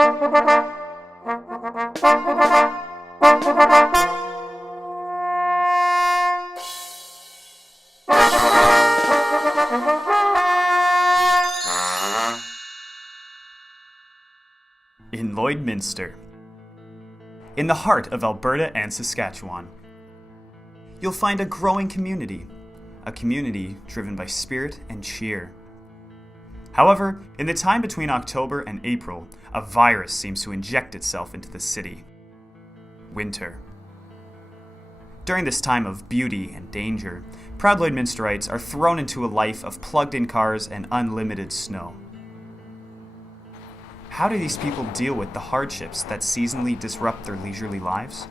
In Lloydminster, in the heart of Alberta and Saskatchewan, you'll find a growing community, a community driven by spirit and cheer. However, in the time between October and April, a virus seems to inject itself into the city. Winter. During this time of beauty and danger, proud Lloydminsterites are thrown into a life of plugged-in cars and unlimited snow. How do these people deal with the hardships that seasonally disrupt their leisurely lives?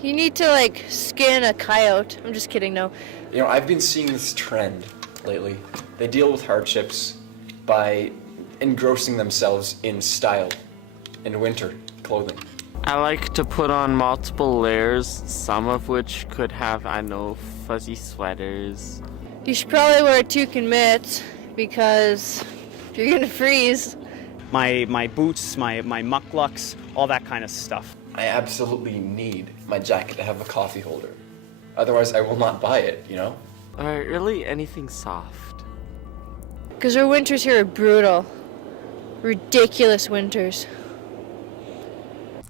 You need to, skin a coyote. I'm just kidding, no. I've been seeing this trend lately. They deal with hardships by engrossing themselves in style, in winter clothing. I like to put on multiple layers, some of which could have, fuzzy sweaters. You should probably wear toucan mitts because you're gonna freeze. My boots, my mucklucks, all that kind of stuff. I absolutely need my jacket to have a coffee holder. Otherwise, I will not buy it, Or really anything soft. Because our winters here are brutal. Ridiculous winters.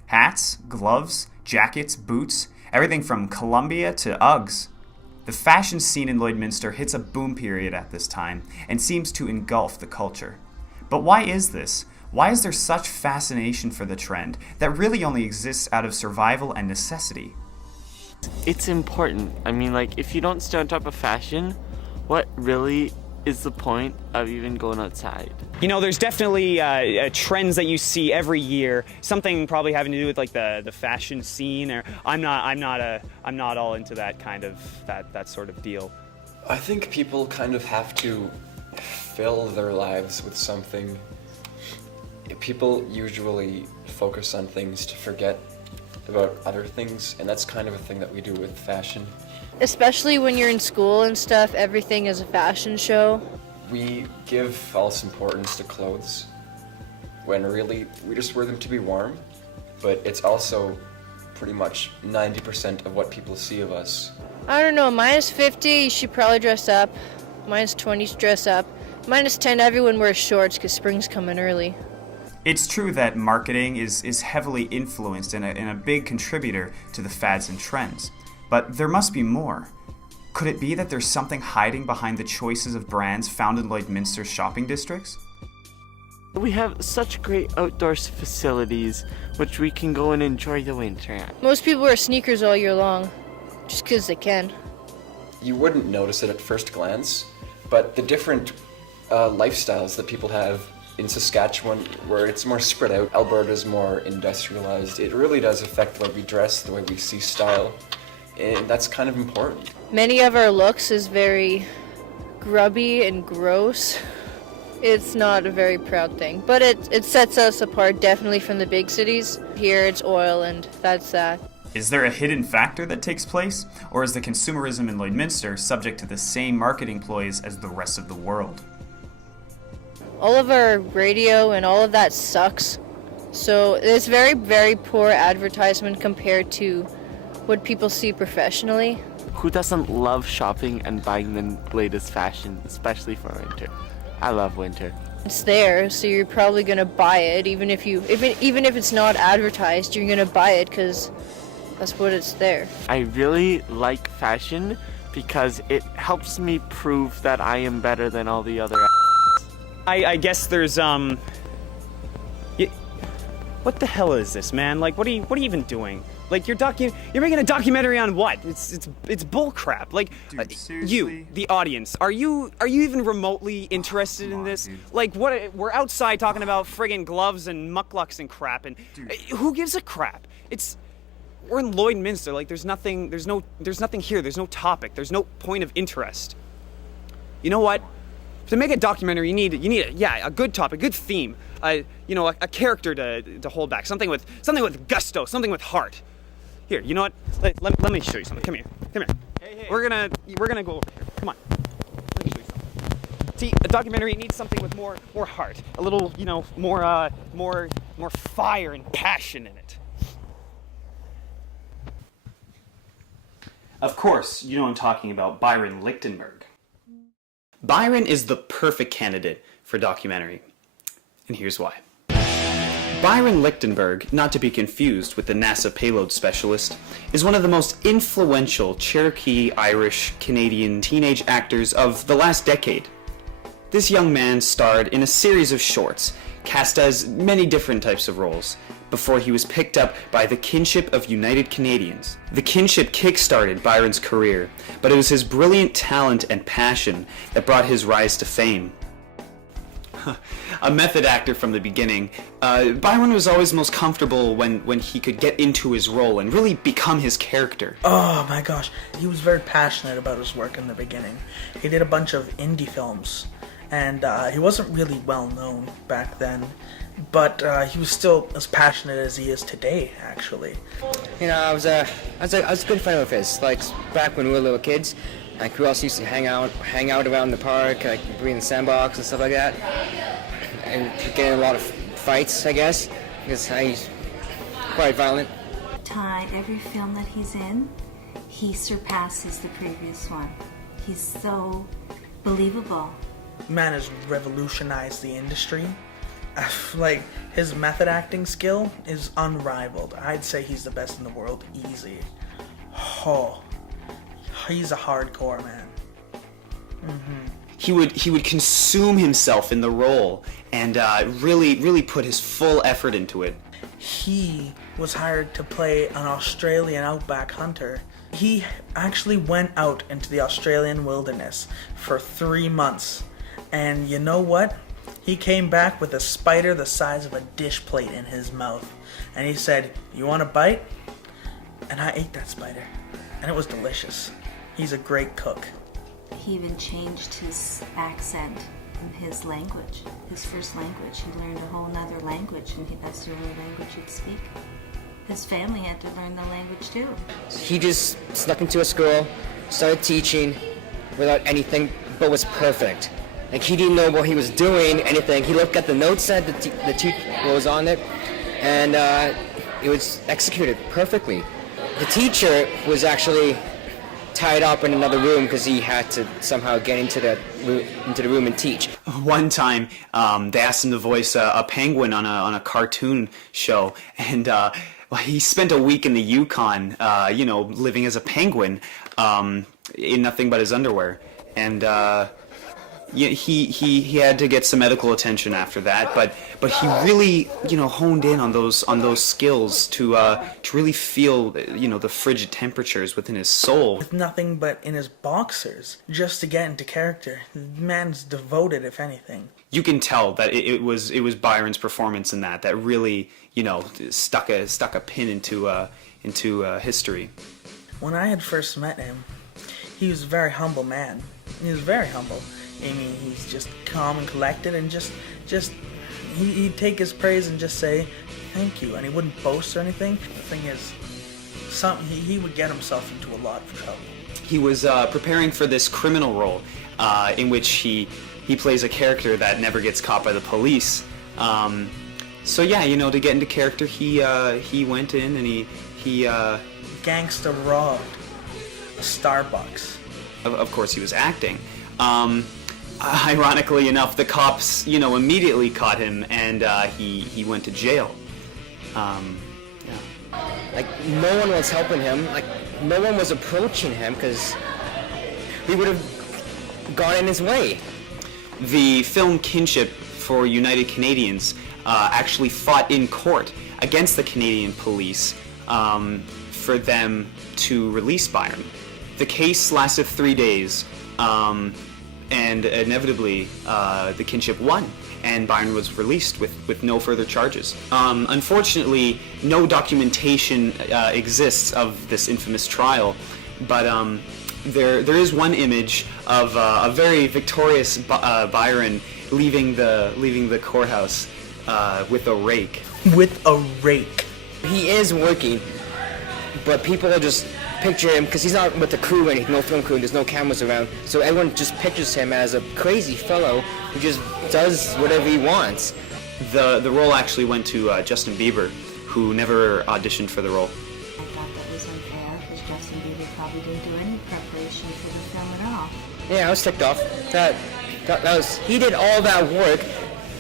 Hats, gloves, jackets, boots, everything from Columbia to Uggs. The fashion scene in Lloydminster hits a boom period at this time and seems to engulf the culture. But why is this? Why is there such fascination for the trend that really only exists out of survival and necessity? It's important. If you don't stay on top of fashion, what really is the point of even going outside? There's definitely trends that you see every year. Something probably having to do with the fashion scene, or I'm not all into that kind of that sort of deal. I think people kind of have to fill their lives with something. People usually focus on things to forget about other things, and that's kind of a thing that we do with fashion. Especially when you're in school and stuff, everything is a fashion show. We give false importance to clothes when really we just wear them to be warm, but it's also pretty much 90% of what people see of us. I don't know, -50, you should probably dress up. -20, dress up. -10, everyone wears shorts because spring's coming early. It's true that marketing is heavily influenced and a big contributor to the fads and trends. But there must be more. Could it be that there's something hiding behind the choices of brands found in Lloydminster shopping districts? We have such great outdoor facilities which we can go and enjoy the winter at. Most people wear sneakers all year long, just because they can. You wouldn't notice it at first glance, but the different lifestyles that people have in Saskatchewan, where it's more spread out, Alberta's more industrialized, it really does affect the way we dress, the way we see style, and that's kind of important. Many of our looks is very grubby and gross. It's not a very proud thing, but it sets us apart definitely from the big cities. Here it's oil, and that's that. Is there a hidden factor that takes place, or is the consumerism in Lloydminster subject to the same marketing ploys as the rest of the world? All of our radio and all of that sucks. So it's very, very poor advertisement compared to what people see professionally. Who doesn't love shopping and buying the latest fashion, especially for winter? I love winter. It's there, so you're probably gonna buy it, even if it's not advertised, you're gonna buy it because that's what it's there. I really like fashion because it helps me prove that I am better than all the other I guess there's what the hell is this, man? What are you even doing? You're making a documentary on what? It's bull crap. Dude, you, the audience, are you even remotely interested in this? Dude. What? We're outside talking about friggin' gloves and mucklucks and crap, and who gives a crap? We're in Lloydminster. There's nothing here. There's no topic. There's no point of interest. You know what? To make a documentary, you need a good topic, a good theme, a character to hold back, something with gusto, something with heart. Here, you know what? Let me show you something. Come here. Hey. We're gonna go over here. Come on. Let me show you something. See, a documentary needs something with more heart, a little, more fire and passion in it. Of course, you know I'm talking about Byron Lichtenberg. Byron is the perfect candidate for documentary, and here's why. Byron Lichtenberg, not to be confused with the NASA payload specialist, is one of the most influential Cherokee, Irish, Canadian teenage actors of the last decade. This young man starred in a series of shorts, cast as many different types of roles, before he was picked up by the Kinship of United Canadians. The Kinship kick-started Byron's career, but it was his brilliant talent and passion that brought his rise to fame. A method actor from the beginning, Byron was always most comfortable when he could get into his role and really become his character. Oh my gosh, he was very passionate about his work in the beginning. He did a bunch of indie films, and he wasn't really well known back then, but he was still as passionate as he is today, actually. You know, I was a good friend of his. Like back when we were little kids, like we also used to hang out around the park, like be in the sandbox and stuff like that, and get in a lot of fights, I guess, because he's quite violent. Every film that he's in, he surpasses the previous one. He's so believable. Man has revolutionized the industry. Like, his method acting skill is unrivaled. I'd say he's the best in the world, easy. Oh, he's a hardcore man. He would consume himself in the role and really put his full effort into it. He was hired to play an Australian outback hunter. He actually went out into the Australian wilderness for 3 months. And you know what? He came back with a spider the size of a dish plate in his mouth. And he said, "You want a bite?" And I ate that spider. And it was delicious. He's a great cook. He even changed his accent in his language, his first language. He learned a whole nother language, and that's the only language he'd speak. His family had to learn the language too. He just snuck into a school, started teaching without anything, but was perfect. Like he didn't know what he was doing, anything. He looked at the notes that the teacher was on it, and it was executed perfectly. The teacher was actually tied up in another room because he had to somehow get into the room and teach. One time, they asked him to voice a penguin on a cartoon show, and he spent a week in the Yukon, living as a penguin, in nothing but his underwear, and he had to get some medical attention after that, but he really honed in on those skills to really feel the frigid temperatures within his soul. With nothing but in his boxers, just to get into character. The man's devoted, if anything. You can tell that it was Byron's performance in that really stuck a pin into history. When I had first met him, he was a very humble man. He was very humble. I mean, he's just calm and collected, and just he'd take his praise and just say thank you, and he wouldn't boast or anything. The thing is, he would get himself into a lot of trouble. He was preparing for this criminal role, in which he plays a character that never gets caught by the police. So yeah, to get into character, he went in and he gangsta robbed a Starbucks. Of course, he was acting. Ironically enough, the cops, immediately caught him, and he went to jail. Like no one was helping him. Like no one was approaching him because he would have gone in his way. The film Kinship for United Canadians actually fought in court against the Canadian police for them to release Byron. The case lasted 3 days. And inevitably, the Kinship won, and Byron was released with no further charges. Unfortunately, no documentation exists of this infamous trial, but there is one image of a very victorious Byron leaving the courthouse with a rake. With a rake. He is working, but people are just picture him, because he's not with the crew or anything, no film crew, and there's no cameras around, so everyone just pictures him as a crazy fellow who just does whatever he wants. The role actually went to Justin Bieber, who never auditioned for the role. I thought that was unfair because Justin Bieber probably didn't do any preparation for the film at all. Yeah, I was ticked off. That was, he did all that work,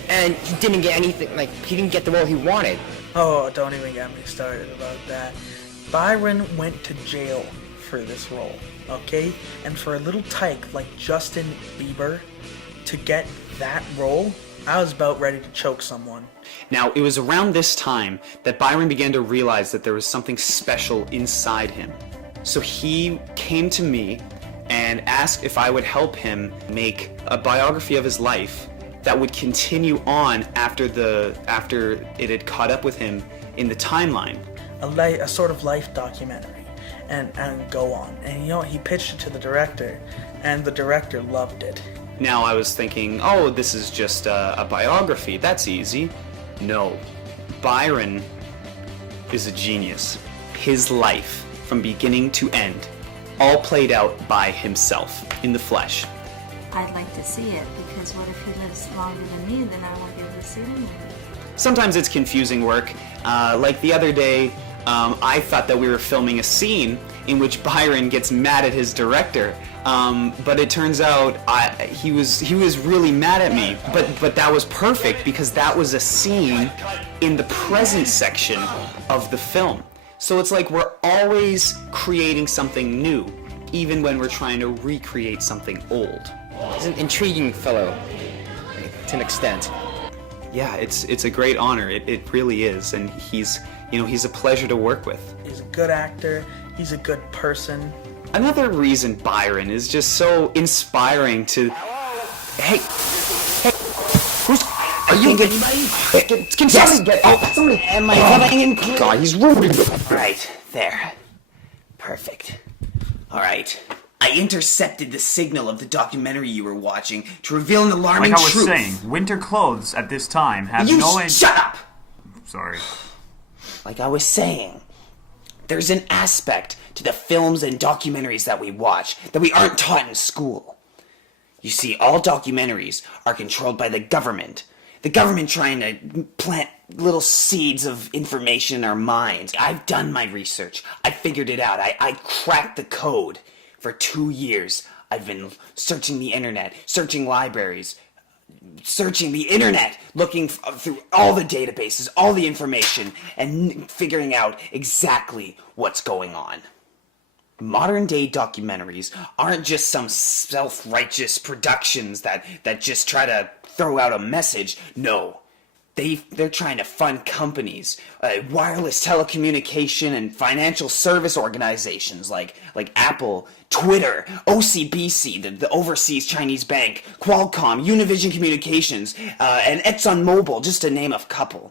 and he didn't get anything, like, he didn't get the role he wanted. Oh, don't even get me started about that. Byron went to jail for this role, okay? And for a little tyke like Justin Bieber to get that role, I was about ready to choke someone. Now, it was around this time that Byron began to realize that there was something special inside him. So he came to me and asked if I would help him make a biography of his life that would continue on after it had caught up with him in the timeline. A sort of life documentary, and go on. And you know, he pitched it to the director, and the director loved it. Now I was thinking, oh, this is just a biography, that's easy. No, Byron is a genius. His life, from beginning to end, all played out by himself, in the flesh. I'd like to see it because what if he lives longer than me? Then I won't be able to see it anymore. Sometimes it's confusing work. Like the other day, I thought that we were filming a scene in which Byron gets mad at his director, but it turns out he was really mad at me. But that was perfect because that was a scene in the present section of the film. So it's like we're always creating something new, even when we're trying to recreate something old. He's an intriguing fellow, to an extent. Yeah, it's a great honor. It really is, and he's a pleasure to work with. He's a good actor. He's a good person. Another reason Byron is just so inspiring to. Hey, are you anybody? Can somebody get? Oh, somebody! Am I coming in? God, he's rude. Right there, perfect. All right. I intercepted the signal of the documentary you were watching to reveal an alarming Like I was truth. saying, winter clothes at this time have You no. shut up! Sorry. Like I was saying, there's an aspect to the films and documentaries that we watch that we aren't taught in school. You see, all documentaries are controlled by the government. The government trying to plant little seeds of information in our minds. I've done my research. I figured it out. I cracked the code. For 2 years, I've been searching the internet, searching libraries, searching the internet, looking through all the databases, all the information, and figuring out exactly what's going on. Modern day documentaries aren't just some self-righteous productions that just try to throw out a message. No. They're trying to fund companies, wireless telecommunication and financial service organizations like Apple, Twitter, OCBC, the overseas Chinese bank, Qualcomm, Univision Communications, and ExxonMobil, just to name a couple.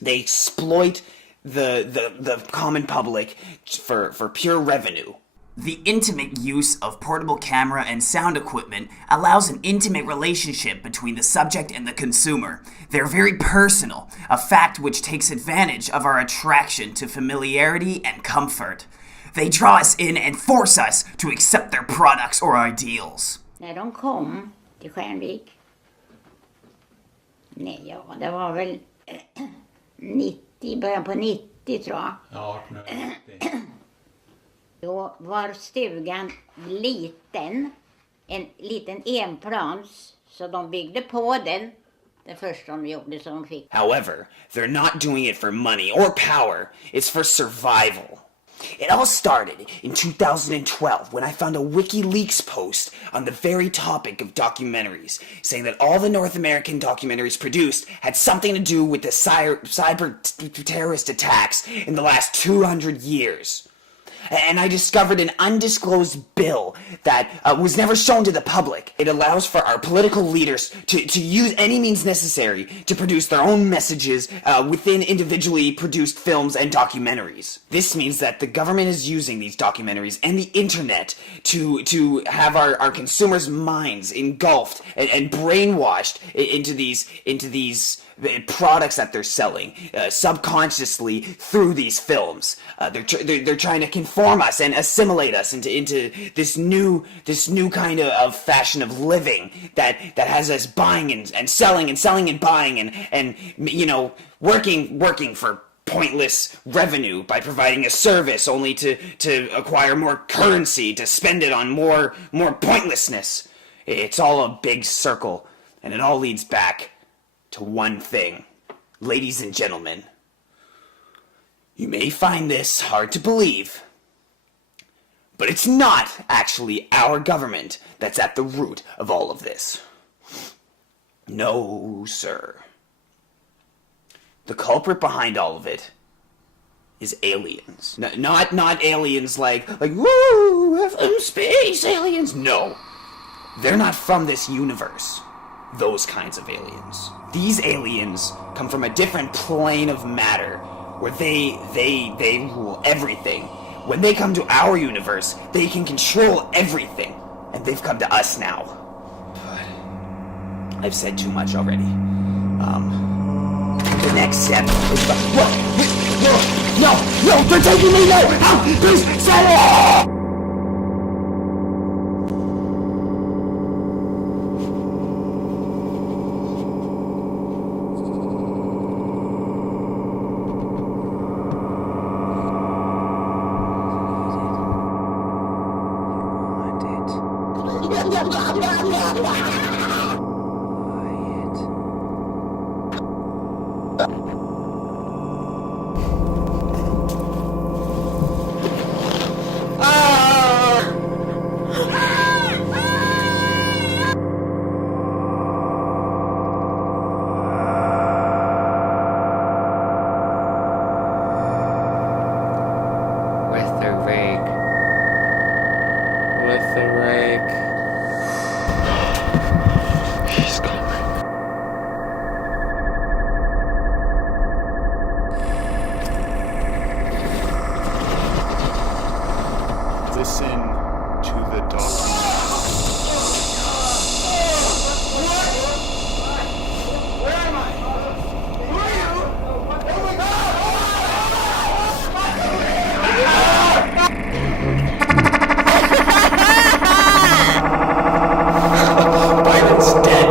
They exploit the common public for pure revenue. The intimate use of portable camera and sound equipment allows an intimate relationship between the subject and the consumer. They're very personal, a fact which takes advantage of our attraction to familiarity and comfort. They draw us in and force us to accept their products or ideals. När de kom till Stjärnvik, nej, ja, det var väl 90, början på 90 tror jag. Ja, 1890. Då var stugan liten, en liten enplans, så de byggde på den, det första de gjorde så de fick. However, they're not doing it for money or power, it's for survival. It all started in 2012 when I found a WikiLeaks post on the very topic of documentaries, saying that all the North American documentaries produced had something to do with the cyber terrorist attacks in the last 200 years. And I discovered an undisclosed bill that was never shown to the public. It allows for our political leaders to use any means necessary to produce their own messages within individually produced films and documentaries. This means that the government is using these documentaries and the internet to have our consumers' minds engulfed and brainwashed into these products that they're selling subconsciously through these films. They're trying to conform us and assimilate us into this new kind of fashion of living that has us buying and selling and buying and working for pointless revenue by providing a service only to acquire more currency to spend it on more pointlessness. It's all a big circle, and it all leads back to one thing. Ladies and gentlemen, you may find this hard to believe, but it's not actually our government that's at the root of all of this. No, sir. The culprit behind all of it is aliens. Not aliens like woo, space aliens. No. They're not from this universe. Those kinds of aliens. These aliens come from a different plane of matter where they rule everything. When they come to our universe, they can control everything. And they've come to us now. But I've said too much already. The next step is no, they're taking me, no, please, stop! Listen to the document. Where am I? Who are you? Oh my God! Byron's dead.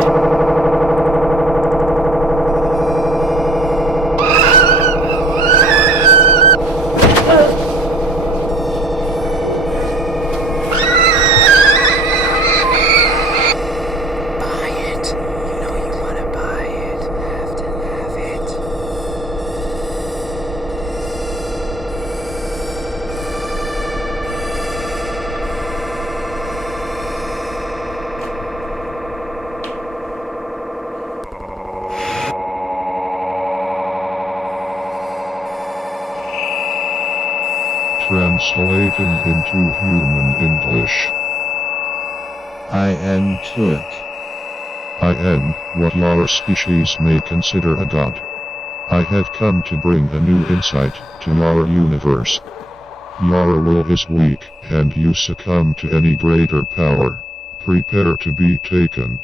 Translated into human English. I am Turk. I am what your species may consider a god. I have come to bring a new insight to your universe. Your will is weak, and you succumb to any greater power. Prepare to be taken.